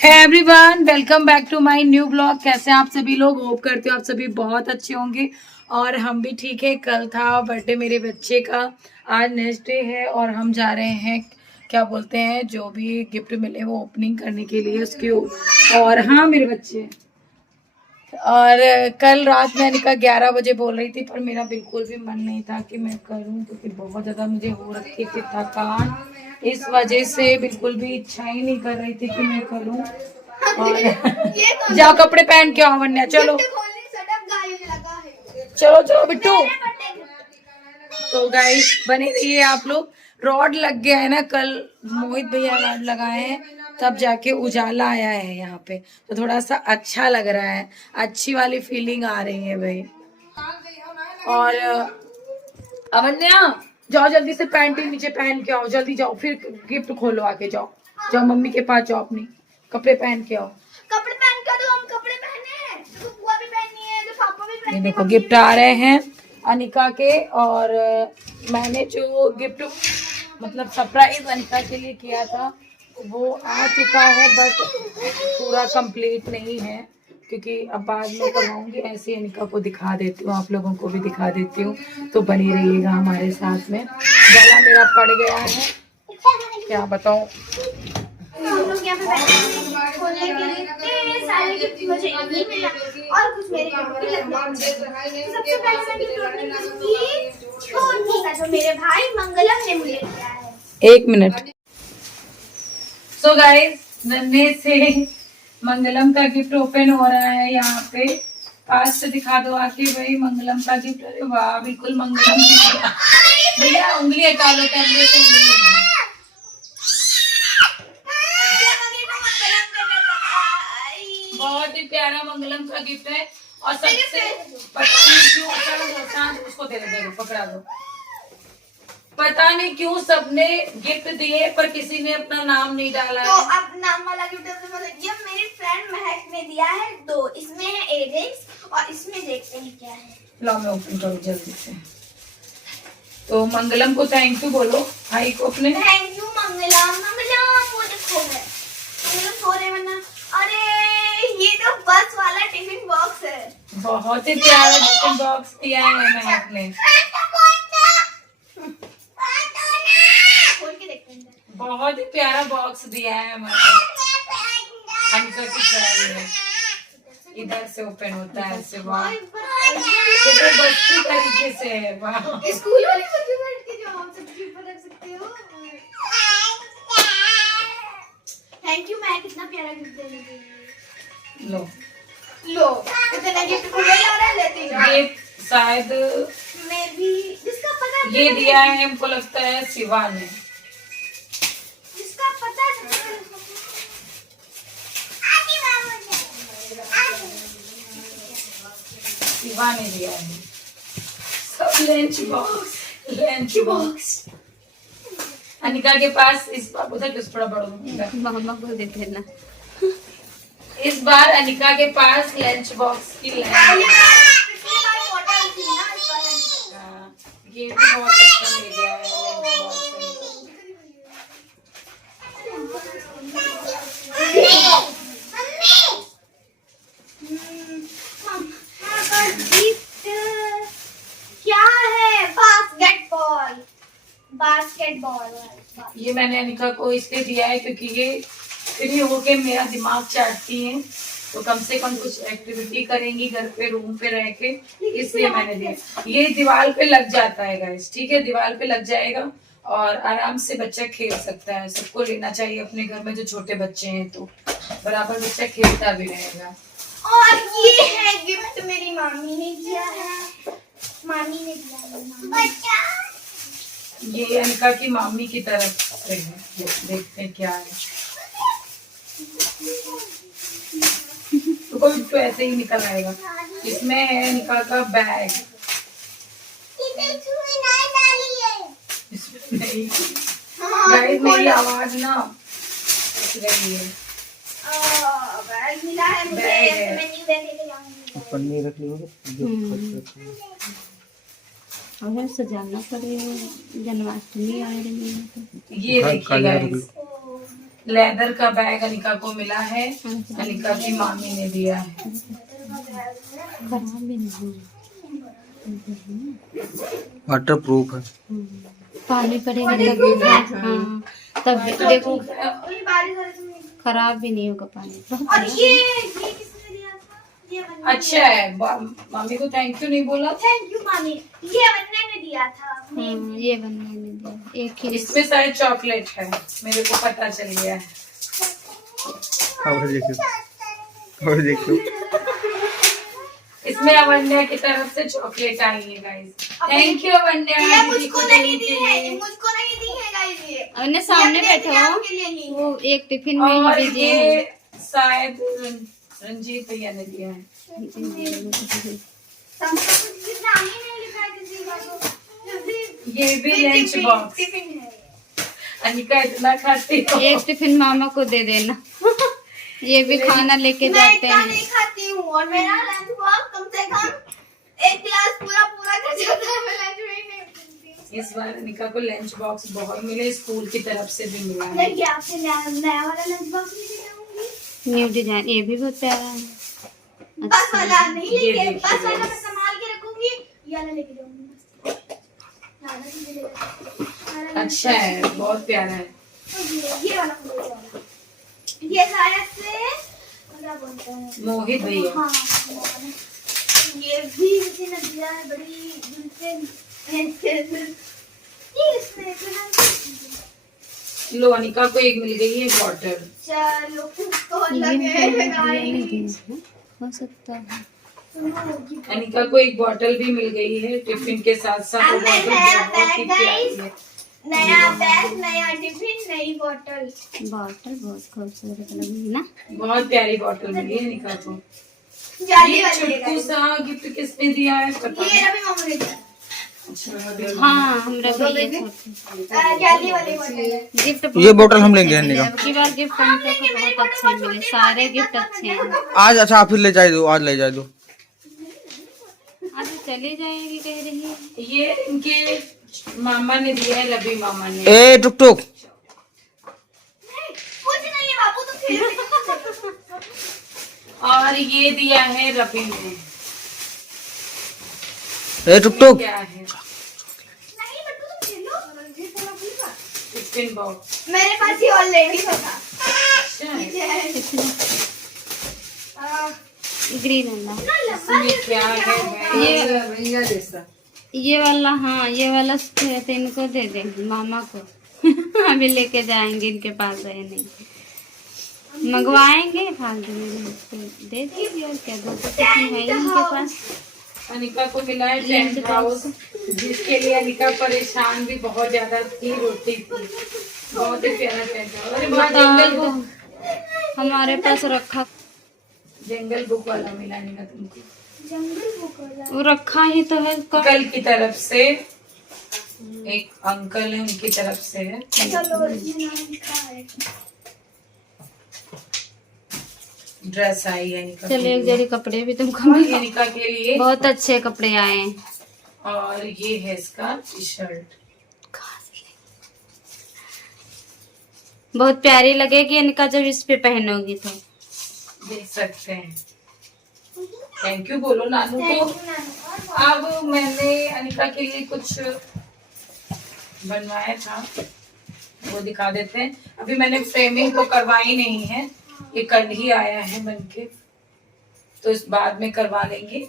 है everyone, welcome back to my new blog. कैसे हैं आप सभी लोग? होप करते हो आप सभी बहुत अच्छे होंगे और हम भी ठीक है। कल था बर्थडे मेरे बच्चे का, आज नेक्स्ट डे है और हम जा रहे हैं क्या बोलते हैं जो भी गिफ्ट मिले वो ओपनिंग करने के लिए उसके। और हाँ मेरे बच्चे, और कल रात मैंने कहा 11 बजे बोल रही थी पर मेरा बिल्कुल भी मन नहीं था कि मैं करूं क्योंकि बहुत ज़्यादा मुझे हो रखी थी थकान। इस वजह से बिल्कुल भी इच्छा ही नहीं कर रही थी कि मैं करूं। और जाओ कपड़े पहन के आओ वन्या, चलो चलो चलो बिट्टू। तो गाइस बने रहिए आप लोग। रॉड लग गया है ना, कल मोहित भैया रॉड लगाए हैं तब जाके उजाला आया है यहाँ पे, तो थोड़ा सा अच्छा लग रहा है, अच्छी वाली फीलिंग आ रही है भाई। और अवन्या जाओ जल्दी से पैंट नीचे पहन के आओ, जल्दी जाओ, फिर गिफ्ट खोलो, आके जाओ, जाओ मम्मी के पास जाओ, अपनी कपड़े पहन के आओ। कपड़े पहन के तो हम कपड़े पहने हैं, तो बुआ भी पहनी है, तो पापा भी पहने ये हैं। देखो गिफ्ट आ रहे हैं अनिका के, और मैंने जो गिफ्ट मतलब सरप्राइज अनिका के लिए किया था वो आ चुका है, बट पूरा कंप्लीट नहीं है क्योंकि अब बाद में करवाऊंगी। ऐसे अनिका को दिखा देती हूँ, आप लोगों को भी दिखा देती हूँ, तो बनी रहिएगा हमारे साथ में। गला मेरा पड़ गया है, क्या बताऊँ। हम लोग यहाँ पे बैठे हैं खोलने के लिए, इतने सारे गिफ्ट मुझे ये मिला और कुछ मेरे गिफ्ट भी लग गए। सबसे पहले मैं गिफ्ट ओपनिंग करूंगी छोटी सा जो मेरे भाई मंगलम ने मुझे दिया है। 1 मिनट। सो गाइस, नन्हे से मंगलम का गिफ्ट ओपन हो रहा है यहाँ पे। पास से दिखा दो आके भाई मंगलम का गिफ्ट। अरे वाह, बिल्कुल मंगलम की भैया उंगली हटा लो कैमरे से, उंगली हटा। बहुत ही प्यारा मंगलम का गिफ्ट है। और सबसे पता नहीं क्यों, चलो उसको दे दो, पकड़ा दो। पता नहीं क्यों सबने गिफ्ट दिए पर किसी ने अपना नाम नहीं डाला तो है। अब नाम वाला गिफ्ट ये मेरी फ्रेंड महक ने दिया है। दो इसमें है इयररिंग्स और इसमें देखते हैं क्या है। लो मैं ओपन करूँ जल्दी से। तो मंगलम को थैंक यू बोलो भाई को अपने। थैंक यू मंगलम। मंगलम वो देखो है, मंगलम सो रहे वरना। अरे ये तो बस वाला टिफिन बॉक्स है। बहुत ही प्यारा टिफिन बॉक्स दिया है महक ने, खोल के देखते हैं। बहुत ही प्यारा बॉक्स दिया है महक। अनिका की ट्राई है, इधर से ओपन होता है ऐसे। वाह, ये तो बच्ची तरीके से है। वाह, स्कूल वाली बच्चे बैठ के जो आप सब गिफ्ट रख सकते हो। थैंक यू मैं कितना प्यारा गिफ्ट देने के लिए। लो लो इतना गिफ्ट को ले आ रहा है, लेती जाओ। ये शायद मैं भी जिसका पता है ये दिया है हमको लगता है शिवा ने। जिसका पता है शिवा ने दिया है सब। Lunch box, lunch box Anika के पास इस बार उधर किस थोड़ा बड़ा मम्मा बोल देते हैं ना। इस बार अनिका के पास लंच बॉक्स की लंच। ये भी बहुत अच्छा मिल गया है लंच बॉक्स। क्या है? बास्केटबॉल। बास्केटबॉल ये मैंने अनिका को इसलिए दिया है क्योंकि ये फ्री होके मेरा दिमाग चाटती है, तो कम से कम कुछ एक्टिविटी करेंगी घर पे रूम पे रह के, इसलिए मैंने दिया। ये दीवार पे लग जाता है गाइस, ठीक है, दीवार पे लग जाएगा और आराम से बच्चा खेल सकता है। सबको लेना चाहिए अपने घर में जो छोटे बच्चे हैं, तो बराबर बच्चा खेलता भी रहेगा। और ये है गिफ्ट मेरी मामी ने दिया है। मामी ने दिया है। ये अनिका की मामी की तरफ से है, देखते हैं क्या है। तो कोई तो ऐसे ही निकल आएगा। इसमें है अनिका का बैग, इसमें नहीं। गाइस मेरी आवाज ना रही है। बैग मिला है मुझे। बैग है। मैं न्यू बैग लेके जाऊंगी। पन्नी रख ली होगी। और सजाना पड़ेगा, जन्माष्टमी आ रही है। ये देखिए गाइस, लेदर का बैग अनिका को मिला है, अनिका की मामी ने दिया है। खराब भी नहीं वाटर प्रूफ है। पानी पड़ेगा तब। हाँ तब देखो ये बारिश हो रही है। खराब भी नहीं होगा पानी। और ये किसने दिया था? ये वन्या। अच्छा है, मामी को थैंक यू नहीं बोला। थैंक यू मामी, ये वन्या ने दिया था। ये बनने ने दिया एक ही। इसमें शायद चॉकलेट है, मेरे को पता चल गया है। और देखो इसमें अवन्या की तरफ से चॉकलेट आई है गाइस। Thank you Avanya. ये मुझको नहीं दी है, मुझको नहीं दी है गाइस ये। अन्य सामने बैठे हो, आपके लिए ली है। वो एक टिफिन में और ही भेजे हैं। ये शायद रंजीत भैया ने दिया है। जितना आगे नहीं लिखा है किसी का तो ये भी लंच बॉक्स। टिफिन है। अनिका इतना खाती हो। एक टिफिन मामा को दे देना। ये भी खाना लेके मैं जाते इतना हैं। नहीं खाती हूँ और मेरा लंच बॉक्स कम से कम एक गिलास पूरा कर जाता है। मैं लंच में ही नहीं खाती। इस बार अनिका को लंच बॉक्स बहुत मिले, स्कूल की तरफ से भी मिला है। नहीं, आपसे नया वाला लंच बॉक्स लेके जाऊंगी। न्यू डिजाइन, ये भी बहुत प्यारा है। बस वाला नहीं ये लेके, देखिए बस वाला मैं guys। संभाल के रखूंगी। ये वाला लेके जाऊंगी। ज्यादा चीजें लेके। अच्छा है, बहुत प्यारा है। ये वाला मुझे वाला। ये शायद से क्या बोलते हैं, मोहित भैया। हाँ, ये भी किसी ने दिया है, बड़ी दिल से। ये इसमें लो अनिका को एक मिल गई है बॉटल। चलो तो ये लगे हो सकता है। अनिका को एक बॉटल भी मिल गई है टिफिन के साथ साथ। वो बॉटल बहुत ही प्यारी है। नया बैग, नया टिफिन, नई बोतल। बॉटल बहुत खूबसूरत लगी ना। बहुत प्यारी बॉटल मिली है अनिका को। जाली ये वाली छोटू है। सा गिफ्ट किसने दिया है पता ये नहीं। रवि मामू ने दिया। अच्छा, हाँ हमरा भी ये छोटी जाली वाली बोतल है। गिफ्ट। ये बोतल हम लेंगे अन्य का। अब की बार गिफ्ट हमको तो बहुत अच्छे मिले, सारे गिफ्ट अच्छे हैं। आज अच्छा फिर ले जाए दो, आज ले जाए दो। आज चली जाएगी कह रही है। ये इनके मामा ने दिया है, लबी मामा ने। ए टुक टुक, कुछ नहीं है बाबू, तो खेल। और ये दिया है रवि ने। ए टुक टुक, क्या है? नहीं बट्टू, तुम खेलो। Tiffin box. मेरे पास ही ऑलरेडी होगा। अच्छा है। ग्रीन वाला। इसमें क्या है? ये वाला, हाँ ये वाला है तो इनको दे दे मामा को। अभी लेके जाएंगे, इनके पास है नहीं, मंगवाएंगे फालतू में तो दे दीजिए। और क्या, दो तो टिफिन है ही इनके पास। अनिका को मिला है टेंट हाउस, जिसके लिए अनिका परेशान भी बहुत ज्यादा थी, रोती थी। बहुत ही प्यारा टेंट हाउस। अरे माँ, जंगल बुक, हमारे पास रखा, जंगल बुक वाला मिला अनिका तुमको। जंगल बुक वाला। वो रखा ही तो है। अंकल की तरफ से, एक अंकल है उनकी तरफ से है। चलो इसमें नाम लिखा है। ड्रेस आई है अनिका चलिए एक के लिए। जोड़ी कपड़े भी तुमको और मिले। ये अनिका के लिए। बहुत अच्छे कपड़े आए हैं। और ये है इसका टी शर्ट। बहुत प्यारी लगेगी अनिका जब इस पे पहनोगी तो। देख सकते हैं। थैंक यू बोलो नानू को। अब मैंने अनिका के लिए कुछ बनवाया था, वो दिखा देते हैं। अभी मैंने फ्रेमिंग को करवाई नहीं है, ये कल ही आया है बनके, तो इस बाद में करवा लेंगे।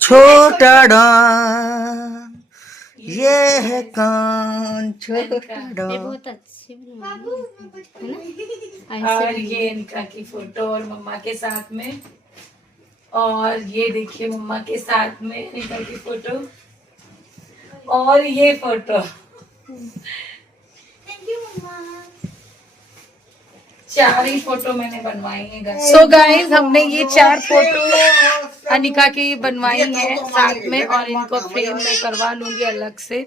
छोटा डान ये है कान, छोटा ये डान। बहुत अच्छी बनवाई है ना। और ऐसे ये इनका की फोटो और मम्मा के साथ में, और ये देखिए मम्मा के साथ में इनका की फोटो, और ये फोटो। थैंक यू मम्मा। 4 ही फोटो मैंने बनवाई है। सो गाइस, हमने ये 4 फोटो अनिका की बनवाई है साथ में, और इनको फ्रेम में करवा लूंगी अलग से।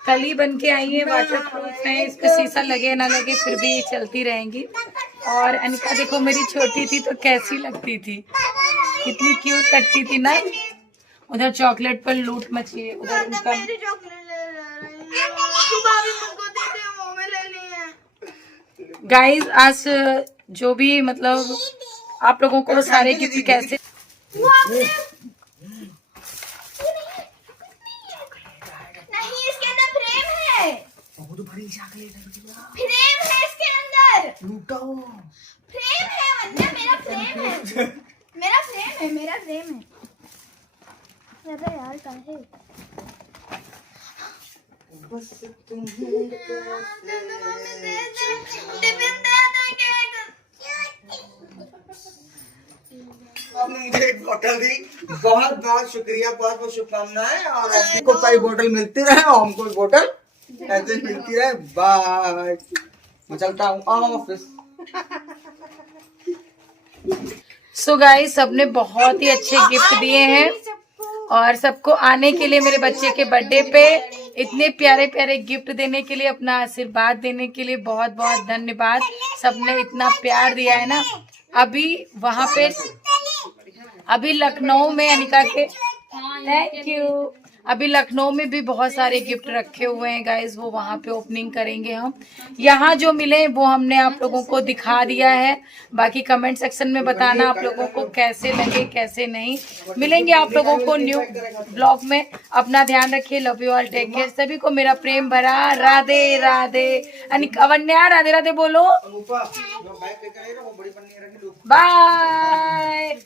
कल ही बन के आई है, वाटर प्रूफ है, इस पे शीशा लगे ना लगे फिर भी ये चलती रहेंगी। और अनिका देखो मेरी छोटी थी तो कैसी लगती थी, कितनी क्यूट लगती थी ना। उधर चॉकलेट पर लूट मची है, उधर उनका। मेरी चॉकलेट ले ले रही है। सुबह भी मुझको दे दे, वो मैं ले ली है। गाइस आज जो भी मतलब आप लोगों को सारे गिफ्ट कैसे वो आपने नहीं, इसके अंदर फ्रेम है। वो तो बड़ी चॉकलेट है। फ्रेम है इसके अंदर। लूटाओ। फ्रेम है वन्या, मेरा फ्रेम है। मेरा फ्रेम है, मेरा फ्रेम है। अरे यार कहाँ है? बस तुम्हें आपने मुझे एक बोतल दी, बहुत बहुत शुक्रिया, बहुत बहुत शुभकामनाएं। और आपको कई बोतल मिलती रहे और हमको एक बोतल ऐसे मिलती रहे। बाय, मैं चलता हूँ ऑफिस। सो गाइस सबने बहुत ही अच्छे गिफ्ट दिए हैं और सबको आने के लिए मेरे बच्चे के बर्थडे पे इतने प्यारे प्यारे गिफ्ट देने के लिए, अपना आशीर्वाद देने के लिए बहुत बहुत धन्यवाद। सबने इतना प्यार दिया है ना। अभी वहाँ पे अभी लखनऊ में अनिका के थैंक यू, अभी लखनऊ में भी बहुत सारे गिफ्ट रखे हुए हैं गाइस, वो वहाँ पे ओपनिंग करेंगे हम। यहाँ जो मिले वो हमने आप लोगों को दिखा दिया है। बाकी कमेंट सेक्शन में बताना आप लोगों को कैसे लगे कैसे नहीं। मिलेंगे आप लोगों को न्यू ब्लॉग में। अपना ध्यान रखिए। Love you all, take care. सभी को मेरा प्रेम भरा राधे राधे। अवन्या राधे राधे बोलो। बाय।